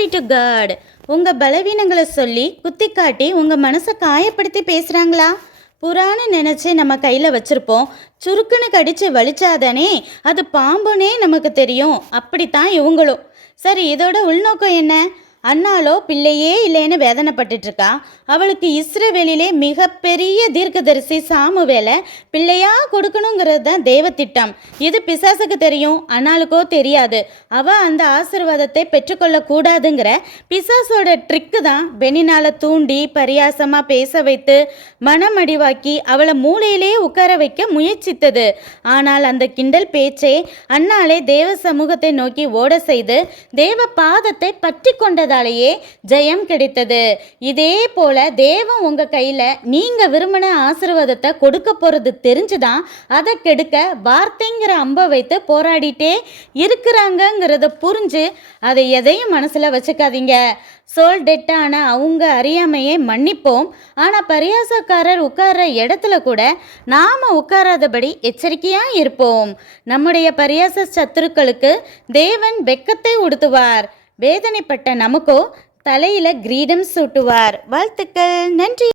Glory to God. உங்கள் பலவீனங்களை சொல்லி குத்தி காட்டி உங்கள் மனசை காயப்படுத்தி பேசுகிறாங்களா? புறான்னு நினச்சி நம்ம கையில் வச்சுருப்போம். சுருக்குன்னு கடித்து வலிச்சாதானே அது பாம்புனே நமக்கு தெரியும். அப்படித்தான் இவங்களும். சரி, இதோட உள்நோக்கம் என்ன? அண்ணாலோ பிள்ளையே இல்லைன்னு வேதனைப்பட்டுருக்கா. அவளுக்கு இஸ்ரவேலிலே மிகப்பெரிய தீர்க்கதரிசி சாமுவேலை பிள்ளையா கொடுக்கணுங்கிறது தான் தேவ திட்டம். இது பிசாசுக்கு தெரியும், அண்ணாளுக்கோ தெரியாது. அவள் அந்த ஆசீர்வாதத்தை பெற்றுக்கொள்ளக்கூடாதுங்கிற பிசாசோட ட்ரிக்கு தான் பெனினால தூண்டி பரியாசமாக பேச வைத்து மனமடிவாக்கி அவளை மூளையிலே உட்கார வைக்க முயற்சித்தது. ஆனால் அந்த கிண்டல் பேச்சே அண்ணாலே தேவ சமூகத்தை நோக்கி ஓட செய்து தேவ பாதத்தை பற்றி கொண்டதாலேயே ஜெயம் கிடைத்தது. இதே போல தேவன் உங்க கையில நீங்க விரும்பின ஆசீர்வாதத்தை கொடுக்க போறது தெரிஞ்சுதான் அதை கெடுக்க வார்த்தைங்கிற அம்பை வைத்து போராடிட்டே இருக்கிறாங்கிறத புரிஞ்சு அதை எதையும் மனசுல வச்சுக்காதீங்க. சோல் டெட்டான அவங்க அறியாமையே மன்னிப்போம். ஆனால் பரியாசக்காரர் உட்கார்ற இடத்துல கூட நாம் உட்காராதபடி எச்சரிக்கையாக இருப்போம். நம்முடைய பரியாச சத்துருக்களுக்கு தேவன் வெட்கத்தை உடுத்துவார். வேதனைப்பட்ட நமக்கோ தலையில் கிரீடம் சூட்டுவார். வாழ்த்துக்கள். நன்றி.